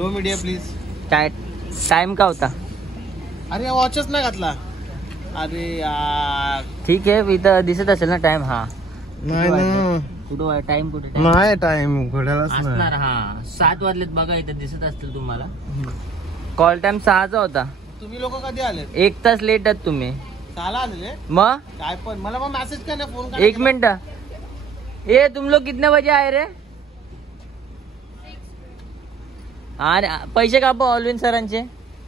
No media please. Time का होता? अरे वॉचच नाही घातला. अरे यार ठीक आहे, इथं दिसत असेल ना टाइम. हा नाही ना, कुठं टाइम? कुठे नाही टाइम घड्याळच असणार. नाही. हा 7 वाजलेत बघा, इथं दिसत असतील तुम्हाला. कॉल टाइम 6चा होता. तुम्ही लोक कधी आले? 1 तास लेट आहेत तुम्ही. 6ला आलेले मग काय पण मला मग मेसेज कर ना, फोन कर. 1 मिनिट. ये तुम लोग कितने बजे आए रे? अरे पैसे कापो ऑलविन सरांचे.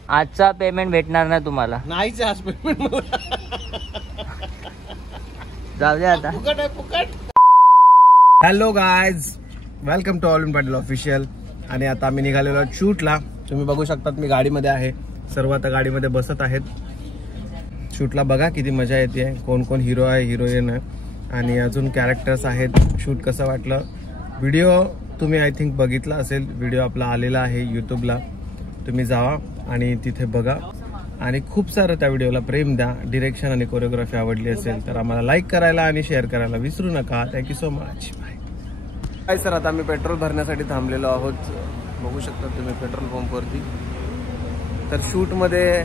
आजचा पेमेंट भेटणार ना तुम्हाला. नाहीच आज पेमेंट मला. जाऊ दे आता. फुकट आहे फुकट. Hello guys, welcome to all in Patil official. आणि आता आम्ही निघालेलो आहोत शूटला. तुम्ही बघू शकतात मी गाडीमध्ये आहे. सर्व आता गाडीमध्ये बसत आहेत. शूटला बघा किती मजा येते. कोण कोण हिरो आहे, हिरोईन आहे आणि अजून कॅरेक्टर्स आहेत. शूट कसं वाटलं? व्हिडिओ तुम्ही आय थिंक बघितला असेल. व्हिडिओ आपला आलेला आहे यूट्यूबला. तुम्ही जावा आणि तिथे बघा आणि खूप सारं त्या व्हिडिओला प्रेम द्या. डिरेक्शन आणि कोरिओग्राफी आवडली असेल तर आम्हाला लाईक करायला आणि शेअर करायला विसरू नका. Thank you so much. Bye. Sir आता आम्ही पेट्रोल भरण्यासाठी थांबलेलो आहोत. बघू शकता तुम्ही पेट्रोल पंपवरती. तर शूटमध्ये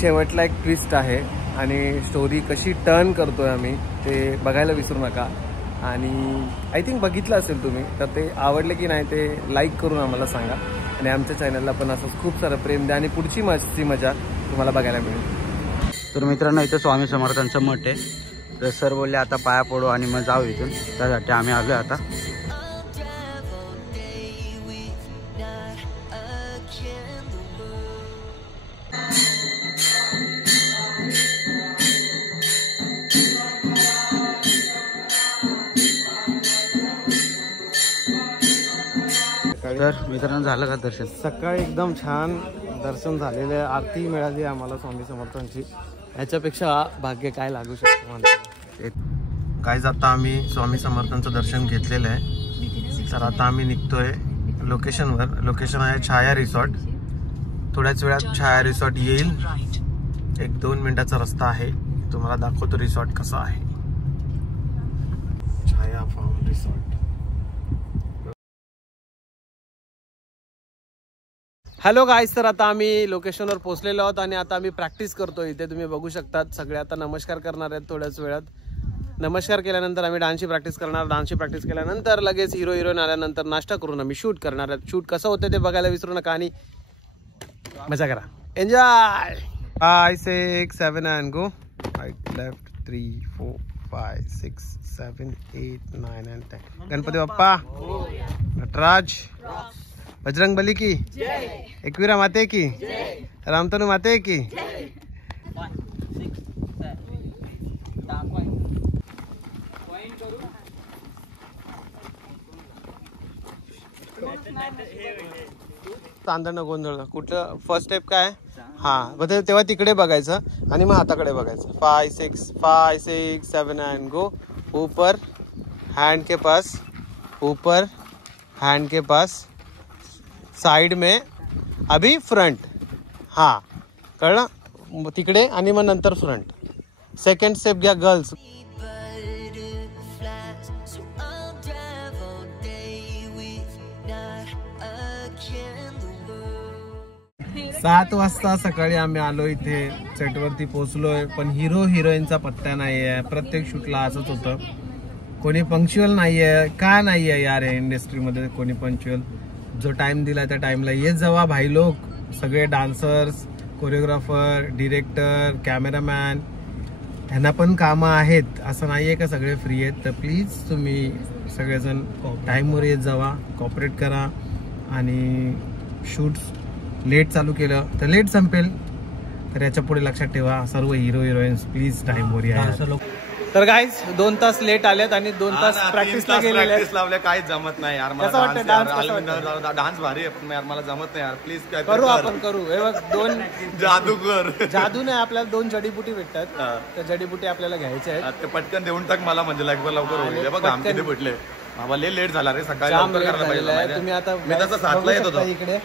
शेवटला एक ट्विस्ट आहे आणि स्टोरी कशी टर्न करतोय आम्ही ते बघायला विसरू नका. आणि आय थिंक बघितलं असेल तुम्ही, तर ते आवडले की नाही ते लाईक करून आम्हाला सांगा. आणि आमच्या चॅनलला पण असंच खूप सारं प्रेम द्या आणि पुढची मजा तुम्हाला बघायला मिळेल. तर मित्रांनो, इथं स्वामी समर्थांचं मठ आहे. तर सर बोलले आता पाया पडू आणि मग जाऊ इथून. त्यासाठी आम्ही आलो आता. तर मित्रांनो, झालं का दर्शन? सकाळी एकदम छान दर्शन झालेलं आहे. आरती मिळाली आम्हाला स्वामी समर्थांची. याच्यापेक्षा भाग्य काय लागू शकतं मला. काय आता आम्ही स्वामी समर्थांचं दर्शन घेतलेलं आहे. तर आता आम्ही निघतोय लोकेशनवर. लोकेशन आहे छाया रिसॉर्ट. थोड्याच वेळात छाया रिसॉर्ट येईल. 1-2 मिनिटाचा रस्ता आहे. तुम्हाला दाखवतो रिसॉर्ट कसा आहे. छाया फार्म रिसॉर्ट. हॅलो गाईज, तर आता आम्ही लोकेशनवर पोहोचलेलो आहोत आणि आता आम्ही प्रॅक्टिस करतो. इथे तुम्ही बघू शकतात सगळे आता नमस्कार करणार आहेत. थोड्याच वेळात नमस्कार केल्यानंतर आम्ही डान्सची प्रॅक्टिस करणार. डान्सची प्रॅक्टिस केल्यानंतर लगेच हिरो हिरोईन आल्यानंतर नाश्ता करून आम्ही शूट करणार आहेत. शूट कसं होतं ते बघायला विसरू नका आणि मजा करा. Enjoy. 5, 6, 7 and go. Right, left, 3, 4, 5, 6, 7, 8, 9 and 10. Ganpati Bappa, Nataraj, Bajrang Bali की जय. एकवीरा माते की जय. रामतनु माते की जय. तांदळा गोंधळ कुठलं फर्स्ट स्टेप काय? हा तेव्हा तिकडे बघायचं आणि मग हाताकडे बघायचं. 5, 6, 7 and go. ऊपर हैंड के पास, ऊपर हैंड के पास, साइड में, अभी फ्रंट. हा कळलं? तिकडे आणि मग नंतर फ्रंट. सेकंड स्टेप घ्या गर्ल्स. 7 वाजता सकाळी आम्ही आलो इथे सेटवरती पोहोचलोय. पण हिरो हिरोईनचा पत्ता नाहीये. प्रत्येक शूटला असंच होतं. कोणी पंक्च्युअल नाहीये. का नाहीये यार या इंडस्ट्रीमध्ये कोणी पंक्च्युअल? जो टाइम दिला त्या टाइमला येत जावा भाई लोक. सगळे डान्सर्स, कोरिओग्राफर, डिरेक्टर, कॅमेरामॅन ह्यांना पण कामं आहेत. असं नाहीये का सगळे फ्री आहेत. तर प्लीज तुम्ही सगळेजण टाईमवर येत जावा, कॉपरेट करा. आणि शूट्स लेट चालू केलं तर लेट संपेल. तर याच्या पुढे लक्षात ठेवा सर्व हिरो हिरोईन्स प्लीज टाईमवर या. तर गाईज 2 तास लेट आलेत आणि 2 तास प्रॅक्टिसला गेलेले लावले. काहीच जमत नाही यार मला. डान्स भारी आहे पण यार मला जमत नाही यार. प्लीज करू, आपण करू. हे बघ 2 जादूगर. जादू नाही, आपल्याला 2 जडीबुटी भेटतात. त्या जडीबुटी आपल्याला घ्यायच्या आहेत. ते पटकन देऊन टाक मला म्हणजे लवकर होईल. बघ आम किती भेटले. बाबा लेट झाला रे. सकाळी तुम्ही आता मी तसं 7ला येत होतो इकडे.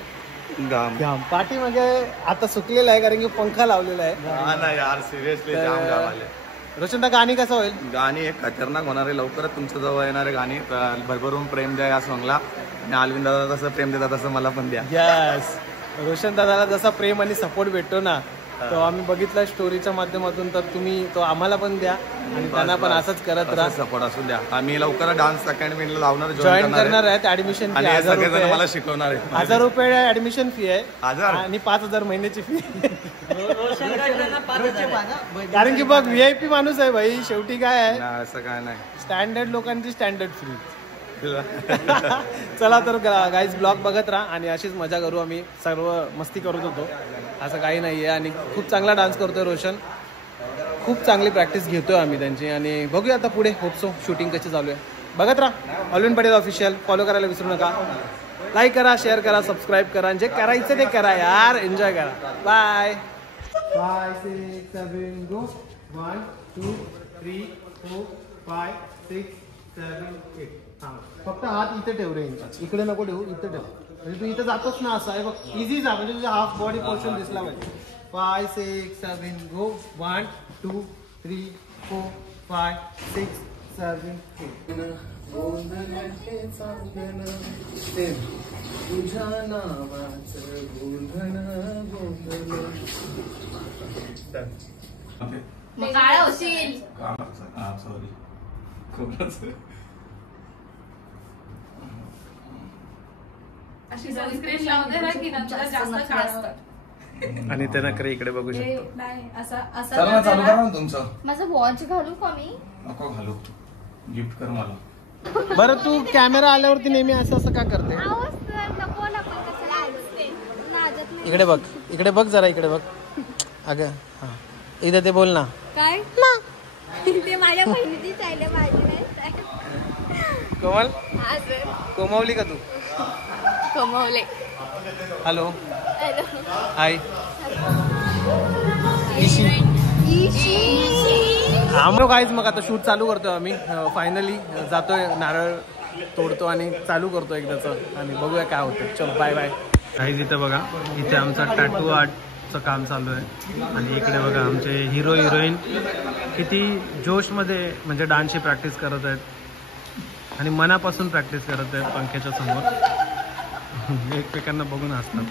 घाम पाठी म्हणजे आता सुकलेला आहे कारण की पंखा लावलेला आहे. यार सिरियसली जाम घाम आले. रोशनदा गाणी कसं होईल? गाणी एक खतरनाक होणार आहे. लवकरच तुमच्या जवळ येणारे गाणी. भरभरून प्रेम द्या या सॉंगला. आणि अरविंद दादा जसं प्रेम देतात तसं मला पण द्या. यस. रोशन दादाला जसा प्रेम आणि सपोर्ट भेटतो ना, तो आम्ही बघितला स्टोरीच्या माध्यमातून, तर तुम्ही तो आम्हाला पण द्या आणि त्यांना पण असंच करत राहा. सपोर्ट असू द्या. आम्ही लवकर डान्स अकॅडमीला लावणार, जॉईन करणार आहेत. ऍडमिशन फी 1000 रुपये आहे. मला शिकवणार आहे. 1000 रुपये ऍडमिशन फी आहे 1000 आणि 5000 महिन्याची फी. कारण की बघ VIP माणूस आहे भाई, शेवटी काय आहे, नाही, असं काय नाही. स्टँडर्ड लोकांची स्टँडर्ड फ्री. चला तर गाईज ब्लॉग बघत राहा आणि अशीच मजा करू. आम्ही सर्व मस्ती करत होतो, असं काही नाहीये. आणि खूप चांगला डान्स करतोय रोशन, खूप चांगली प्रॅक्टिस घेतोय आम्ही त्यांची. आणि बघूया आता पुढे होपसो शूटिंग कशी चालू आहे. बघत राहा ऑलविन पटेल ऑफिशियल. फॉलो करायला विसरू नका. लाईक करा, शेअर करा, सबस्क्राईब करा. जे करायचं ते करा यार, एन्जॉय करा. बाय. 5 6 7 गो. 1 2 3 4 5 6 7 8. फक्त हात इथे ठेव रे, इकडे नको ठेवू, इथे ठेव. म्हणजे तू इथे जातोच ना, असं आहे बघ. इझी जा, म्हणजे तुझा हाफ बॉडी पोर्शन दिसला पाहिजे. 5 6 7 गो. 1 2 3 4 5 6 7 8. तुझ्या नावाचं गोंधळ मग काय होशील? अशी सनस्क्रीन लावते ना की नंतर जास्त काढतात. आणि ते नखरे इकडे बघू शकतो. नाही असं चला चालू करा ना तुमचं. माझं वॉच घालू का मी? नको घालू, गिफ्ट कर मला. बरं तू कॅमेरा आल्यावरती नेहमी असं असं का करते? इकडे बघ, इकडे बघ जरा, इकडे बघ. अगं हा, इथं ते बोल ना. काय ते माझ्या बहिणीची चायले माझी नाही. कोमल कोमवली का तू? कमवले. Hello hello hi. आम्ही काहीच मग आता शूट चालू करतोय आम्ही. फायनली जातोय, नारळ तोडतो आणि चालू करतो एकदाच. आणि बघूया काय होतं. चलो बाय बाय. काहीच इथं बघा, इथे आमचा टॅटू आर्टचं काम चालू आहे. आणि इकडे बघा आमचे हिरो हिरोईन किती जोशमध्ये म्हणजे डान्सची प्रॅक्टिस करत आहेत आणि मनापासून प्रॅक्टिस करत आहेत पंख्याच्या समोर. एकमेकांना बघून हसतात.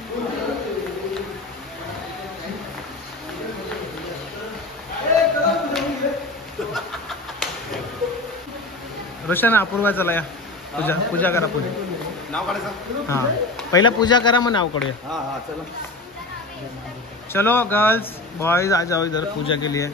रोशन अपूर्वा चला या, पूजा करा. पूजा नाव काढायचं. हां पहिला पूजा करा, मग नाव काढूया. हा चलो. चलो गर्ल्स बॉयज आ जाओ इधर पूजा के लिए.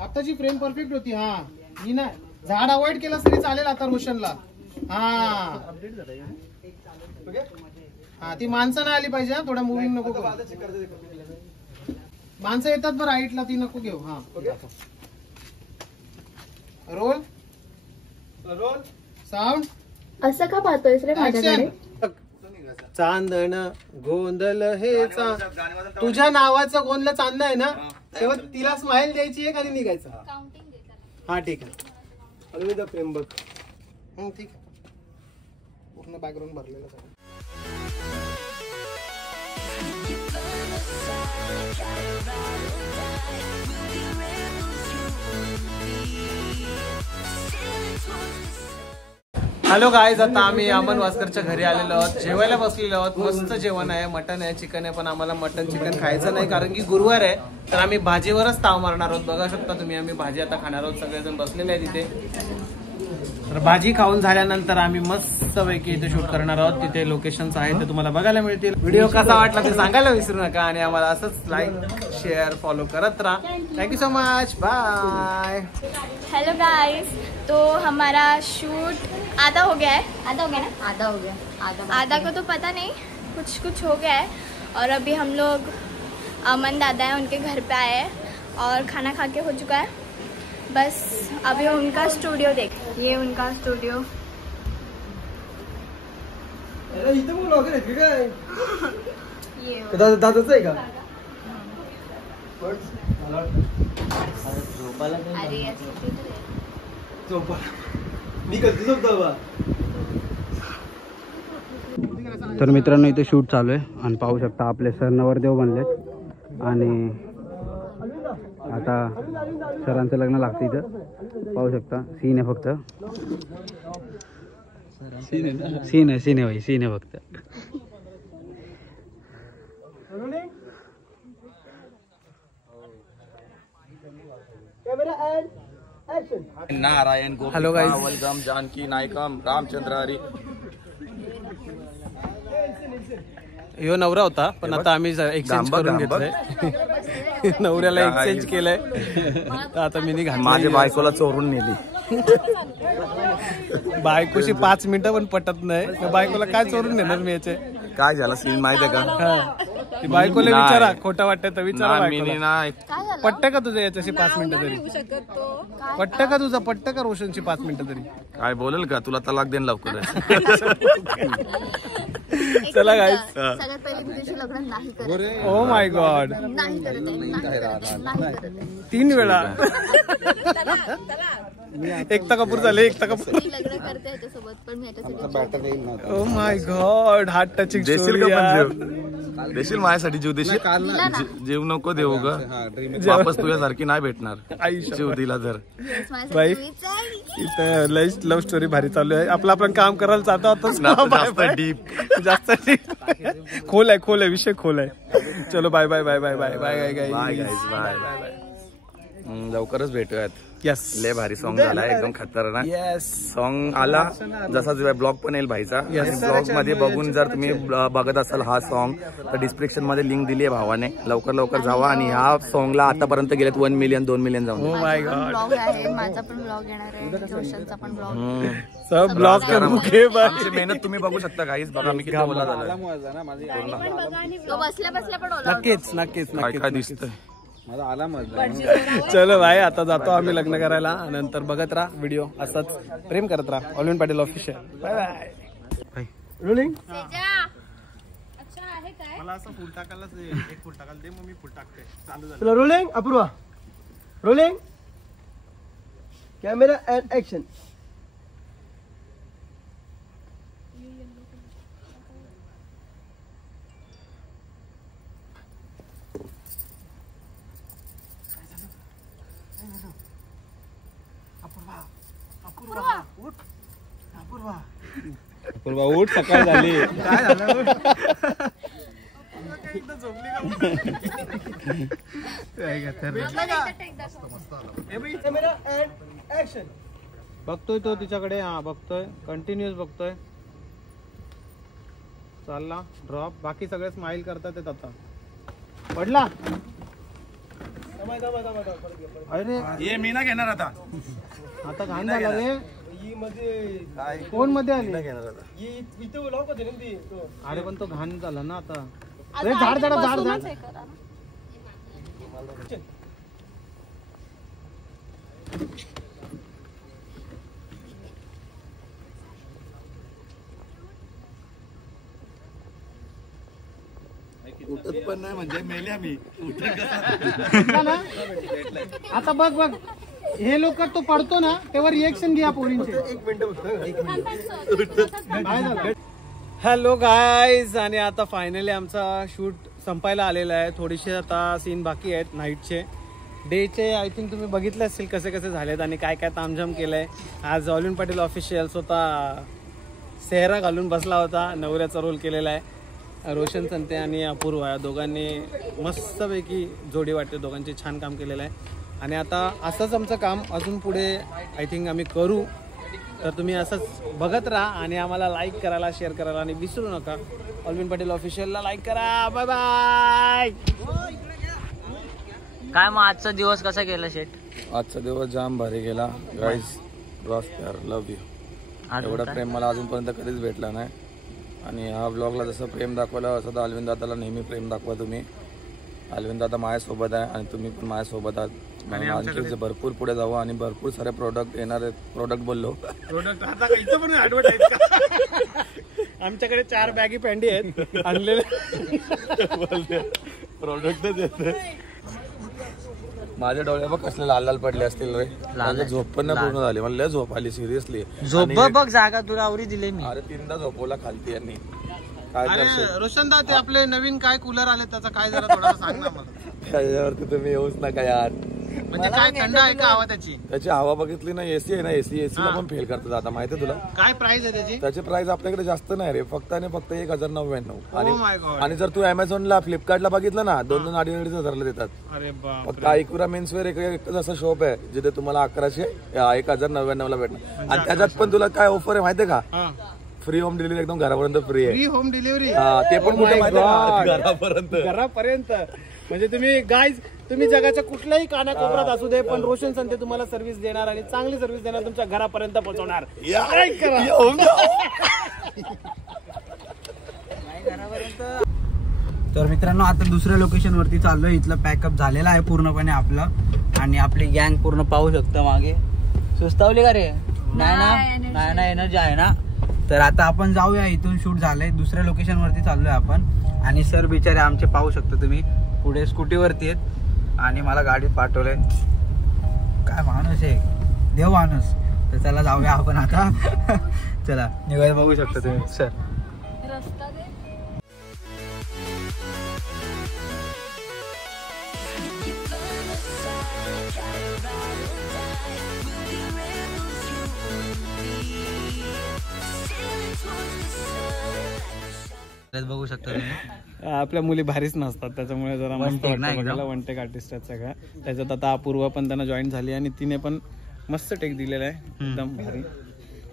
आताची फ्रेम परफेक्ट होती. हा ही ना, झाड अवॉइड केलं तरी चालेल आता रोशनला. हा हा ती माणसं नाही आली पाहिजे. हा थोड्या मुव्हिंग नको करू. माणसं येतात बरं हाईटला, ती नको घेऊ. हा रोल रोल साऊंड. असं का पाहतोयस रे माझ्याकडे? चांदण गोंधळ हे तुझ्या नावाचं गोंधळ चांदण आहे ना, तेव्हा तिला स्माइल द्यायची आहे आणि निघायचं. हा ठीक आहे. अलविदा प्रेम बघ. ठीक आहे. पूर्ण बॅकग्राऊंड भरलेलं आहे. हॅलो गाईज, आता आम्ही अमन वास्करच्या घरी आलेलो आहोत. जेवायला बसलेलो आहोत. मस्त जेवण आहे, मटन आहे, चिकन आहे. पण आम्हाला मटन चिकन खायचं नाही कारण की गुरुवार आहे. तर आम्ही भाजीवरच ताव मारणार आहोत. बघा शकता तुम्ही, आम्ही भाजी आता खाणार आहोत. सगळेजण बसलेले आहेत तिथे. तर भाजी खाऊन झाल्यानंतर आम्ही मस्तपैकी इथे शूट करणार आहोत. तिथे लोकेशन्स आहेत ते तुम्हाला बघायला मिळतील. व्हिडिओ कसा वाटला ते सांगायला विसरू नका. आणि आम्हाला असंच लाईक शेअर फॉलो करत राहा. Thank you so much. Bye. Hello guys, तो हमारा शूट आधा हो गया है. आधा हो गया ना? आधा हो गया. आधा को तो पता नहीं, कुछ कुछ हो गया है. और अभी हम लोग अमन दादा है उनके घर पे आए हैं और खाना खा के हो चुका है. बस अभी उनका स्टूडियो देख, ये उनका स्टूडियो। ये दादाच आहे का? अरे मी कधी झोपतो बा. तर मित्रांनो इथे शूट चालू आहे आणि पाहू शकता आपले सर नवरदेव बनलेत आणि आता सरांचं लग्न लागतं इथं. पाहू शकता सीन आहे फक्त, सीन आहे भाई, सीन आहे फक्त. नारायण गोपिका Hello guys. वल्गम जानकी नायकम रामचंद्र हरी. ह्यो नवरा होता पण आता आम्ही एक्सचेंज करून घेतलंय. नवऱ्याला एक्सचेंज केलंय तर आता मी घातलं. माझ्या बायकोला चोरून नेली. बायकोशी 5 मिनिटं पण पटत नाही. बायकोला काय चोरून नेणार मी याचे? काय झालं सीन माहिती आहे का? ती बायकोला नाही. विचारा, खोटं वाटतं तर विचारा ना, मी बायकोला. नाही. पट्ट का तुझं याच्याशी 5 मिनिटं तरी? पट्ट का तुझं? पट्ट का रोशनशी 5 मिनिटं तरी? काय बोलेल का तुला तलाक देईन लवकर. चला गाईस. सगळ्यात पहिल्या दिवशी लग्न नाही करत, ओ माय गॉड, नाही करत आहे, नाही करत आहे. 3 वेळा. एकता कपूर झाले, एकता कपूर. मी लग्न करते ह्याच्यासोबत, पण मी ह्याच्यासाठी oh my God, heart touching देशील का पण जीव? देशील माझ्यासाठी जीव देशील? जीव नको देऊ ग, वापस तुझ्यासारखी नाही भेटणार. आयुष्य जीव दिला तर. बाई इथं लव्ह स्टोरी भारी चालू आहे. आपलं आपण काम करायला चालतो आता. जास्त डीप, जास्त deep. खोल आहे विषय खोल आहे. चलो bye bye bye bye bye bye bye bye guys bye. लवकरच भेटूयात. यस लय भारी सॉन्ग झाला, एकदम खतरनाक येस. सॉन्ग आला. जसा ब्लॉग पण येईल भाईचा. ब्लॉग मध्ये बघून जर तुम्ही बघत असाल हा सॉन्ग तर डिस्क्रिप्शन मध्ये लिंक दिली आहे भावाने. लवकर जावा आणि ह्या सॉन्गला आतापर्यंत गेलेत 1 मिलियन 2 मिलियन जाऊन. ओ माय गॉड, ब्लॉग आहे, माझा पण ब्लॉग येणार आहे, रोशनचा पण ब्लॉग. सब ब्लॉग के मुखे आमची मेहनत तुम्ही बगू शकता गाईज. बघा मी किती बोला झाला. तो बसल्या बसल्या पण ओला. नक्कीच काय काय दिसतंय. चलो भाई, आता जातो आम्ही लग्न करायला. नंतर बघत राहा व्हिडिओ, असंच प्रेम करत राहा. ऑलिन Patil official. Bye bye. Rolling. मला असं फुल टाकायलाच, एक फुल टाकायला दे, मग मी फुल टाकते. चालू झालं. चलो rolling. Apurva rolling. Camera and action. Apurva उठ, सकाळ झाली. काय झालं? Camera and action. बघतोय तो तिच्याकडे. हा बघतोय, कंटिन्युअस बघतोय. चालला ड्रॉप. बाकी सगळे स्माइल करतात आहेत. आता पडला. अरे ये मी ना घेणार आता. आता घाण झाला रे. ही मध्ये कोण मध्ये आली? ही इथं लाव का देणे ती तो. अरे पण तो घाण झाला ना आता. अरे झाड. उठत पण नाही म्हणजे मेल्या मी. आता बघ हे लोक तो पडतो ना तेव्हा रिएक्शन घ्या पोरींचे. हॅलो गाईज, आणि आता फायनली आमचा शूट संपायला आलेला आहे. थोडीशी आता सीन बाकी आहेत नाईटचे. डेचे आय थिंक तुम्ही बघितले असतील कसे कसे झालेत आणि काय काय तामझाम केलंय. आज ऑलिन पाटील ऑफिशियल स्वतः सेहरा घालून बसला होता. नवऱ्याचा रोल केलेला आहे. रोशन संते आणि अपूर्वा या दोघांनी मस्तपैकी जोडी वाटते. दोघांचे छान काम केलेलं आहे. आणि आता असंच आमचं काम अजून पुढे आय थिंक आम्ही करू. तर तुम्ही असंच बघत राहा आणि आम्हाला लाईक करायला, शेअर करायला आणि विसरू नका. ऑलिन पाटील ऑफिशियलला लाईक करा. Bye bye. काय मग आजचा दिवस कसा गेला शेट? आजचा दिवस जाम भारी गेला गाईज. रॉस प्यार, लव्ह यू. एवढा प्रेम मला अजूनपर्यंत कधीच भेटला नाही. आणि ह्या ब्लॉगला जसं प्रेम दाखवलं असं तर अल्विन दादाला नेहमी प्रेम दाखवा तुम्ही. अल्विन दादा माझ्यासोबत आहे आणि तुम्ही पण माझ्यासोबत आहात. आणि आमच्याकडे भरपूर पुढे जाऊ आणि भरपूर सारे प्रोडक्ट येणार आहेत. प्रोडक्ट बोललो, प्रोडक्ट आता इथं पण ऍडव्हर्टाईज का? आमच्याकडे 4 बॅगी पॅन्डी आहेत आणलेले. प्रोडक्टच येते. माझ्या डोळ्या बघ कसले लाल लाल पडले असतील रे. माझं झोप पण नाही पूर्ण झाली. मला लय झोप आली सिरियसली. झोप बघ जागा तुला आवडी दिली मी. अरे 3दा झोपवला खालती यांनी. काय अरे करशील? रोशनदा ते आपले नवीन काय कूलर आले त्याचा काय जरा थोडा सांग ना मला. त्याच्यावरती तुम्ही येऊच नका यार. म्हणजे काय थंड आहे का हवा त्याची? त्याची हवा बघितली ना, एसी आहे ना, एसीला पण फेल करतात आता. माहितीये तुला काय प्राइस आहे त्याची? त्याची प्राइस आपल्याकडे जास्त नाही रे, फक्त आणि फक्त 1099. Oh my God. आणि जर तू अमेझॉनला फ्लिपकार्टला बघितलं ना 2-2 अडीच हजारला देतात. अरे बाप. फक्त ऐकुरा मेन्सवेअर एकच असं शॉप आहे जिथे तुम्हाला 1199ला भेटणार. आणि त्याच्यात पण तुला काय ऑफर आहे माहितीये का? फ्री होम डिलिव्हरी, एकदम घरापर्यंत फ्री आहे. Free home delivery? ते पण कुठे माहितीये का? घरापर्यंत. म्हणजे तुम्ही जगाच्या कुठल्याही कानाकोपऱ्यात असू दे, पण रोशन संते तुम्हाला सर्व्हिस देणार आणि चांगली सर्व्हिस देणार, तुमच्या घरापर्यंत पोहोचवणार. तर मित्रांनो आता दुसऱ्या लोकेशन वरती चाललोय. इथलं पॅकअप झालेलं आहे पूर्णपणे आपलं, आणि आपली गँग पूर्ण पाहू शकतो मागे. सुस्तावली का रे? नाही ना, एनर्जी आहे ना. तर आता आपण जाऊया. इथून शूट झालंय, दुसऱ्या लोकेशन वरती चाललोय आपण. आणि सर बिचारे आमचे पाहू शकता तुम्ही पुढे स्कूटीवरती आहेत आणि मला गाडीत पाठवलंय. काय माणूस आहे, देव माणूस. तर चला जाऊया आपण आता. चला निघायला, बघू शकता तुम्ही सर. बघू शकता तुम्ही. आपल्या मुली भारीच नसतात त्याच्यामुळे जरा मस्त One take नाही वाटतं. वन टेक आर्टिस्ट आहेत सगळ्या. त्याच्यात आता अपूर्वा पण त्यांना जॉईन झाली आणि तिने पण मस्त टेक दिलेला आहे, एकदम भारी.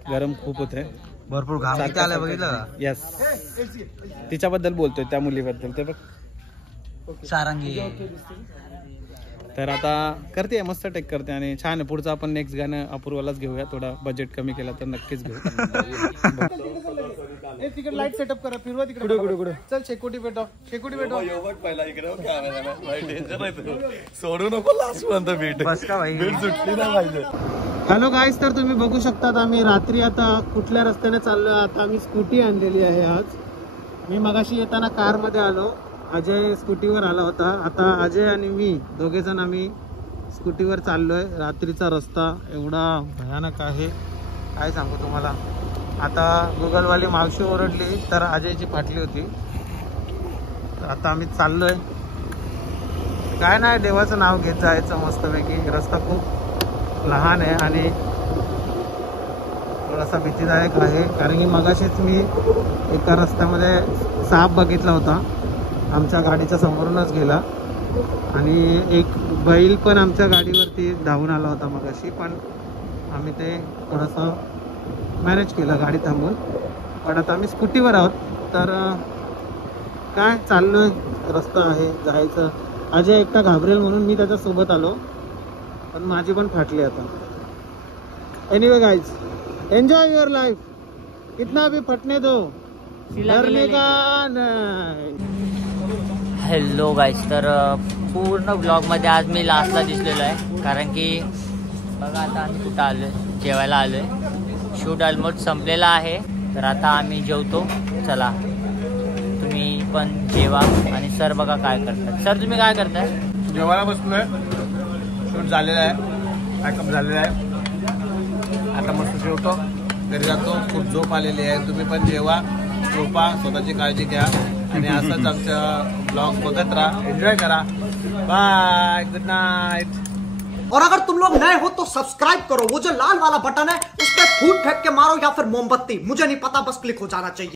गरम खूप होते, भरपूर घाम किती आलाय बघितलं का? यस. तिच्याबद्दल बोलतोय, त्या मुलीबद्दल. ते बघ सारंगी. तर आता करते, मस्त टेक करते आणि छान आहे. पुढचं आपण नेक्स्ट गाणं अपूर्वालाच घेऊया. थोडा बजेट कमी केला तर नक्कीच घेऊ. तिकडे लाईट सेटअप करा, फिरवा तिकडे. चल शेकोटी पेटव, शेकोटी पेटव. सोडू नको लास्ट भेट. बस का भाई? सुटली ना पाहिजे. हॅलो गाईज, तर तुम्ही बघू शकतात आम्ही रात्री आता कुठल्या रस्त्याने चाललोय. आता आम्ही स्कूटी आणलेली आहे आज. मी मगाशी येताना कारमध्ये आलो, अजय स्कूटीवर आला होता. आता अजय आणि मी दोघे जण आम्ही स्कूटीवर चाललोय. रात्रीचा रस्ता एवढा भयानक आहे, काय सांगू तुम्हाला. आता गुगलवाली मावशी ओरडली तर अजयची फाटली होती. तर आता आम्ही चाललोय. काय नाही, देवाचं नाव घेत जायचं मस्तपैकी. रस्ता खूप लहान आहे आणि थोडासा भीतीदायक आहे, कारण की मगाशीच मी एका रस्त्यामध्ये साप बघितला होता. आमच्या गाडीच्या समोरूनच गेला आणि एक बैल पण आमच्या गाडीवरती धावून आला होता मगाशी, पण आम्ही ते थोडंसं मॅनेज केलं गाडी थांबून. पण आता आम्ही स्कूटीवर आहोत. तर काय चाललोय, रस्ता आहे जायचं. अजय एकटा घाबरेल म्हणून मी त्याच्यासोबत आलो, पण माझी पण फाटली आता. Anyway guys, enjoy your life, कितना भी फटने दो, डरने का नहीं. हॅलो गाईस, तर पूर्ण ब्लॉगमध्ये आज मी लास्टला दिसलेलो आहे, कारण की बघा आता आम्ही कुठं आलो आहे, जेवायला आलो आहे. शूट ऑलमोस्ट संपलेला आहे, तर आता आम्ही जेवतो. चला तुम्ही पण जेवा. आणि सर बघा काय करतात. सर तुम्ही काय करताय? जेवायला बसलोय. शूट झालेला आहे, पॅकअप झालेला आहे. आता मस्त जेवतो, घरी जातो. खूप झोप आलेली आहे. तुम्ही पण जेवा, झोपा, स्वतःची काळजी घ्या आणि असंच आमच्या ब्लॉग बघत राहा, एन्जॉय करा. Bye, good night. और अगर तुम लोग नए हो तो सब्सक्राइब करो, वो जो लाल वाला बटन है उस पर फूट फेंक के मारो या फिर मोमबत्ती, मुझे नहीं पता, बस क्लिक हो जाना चाहिए.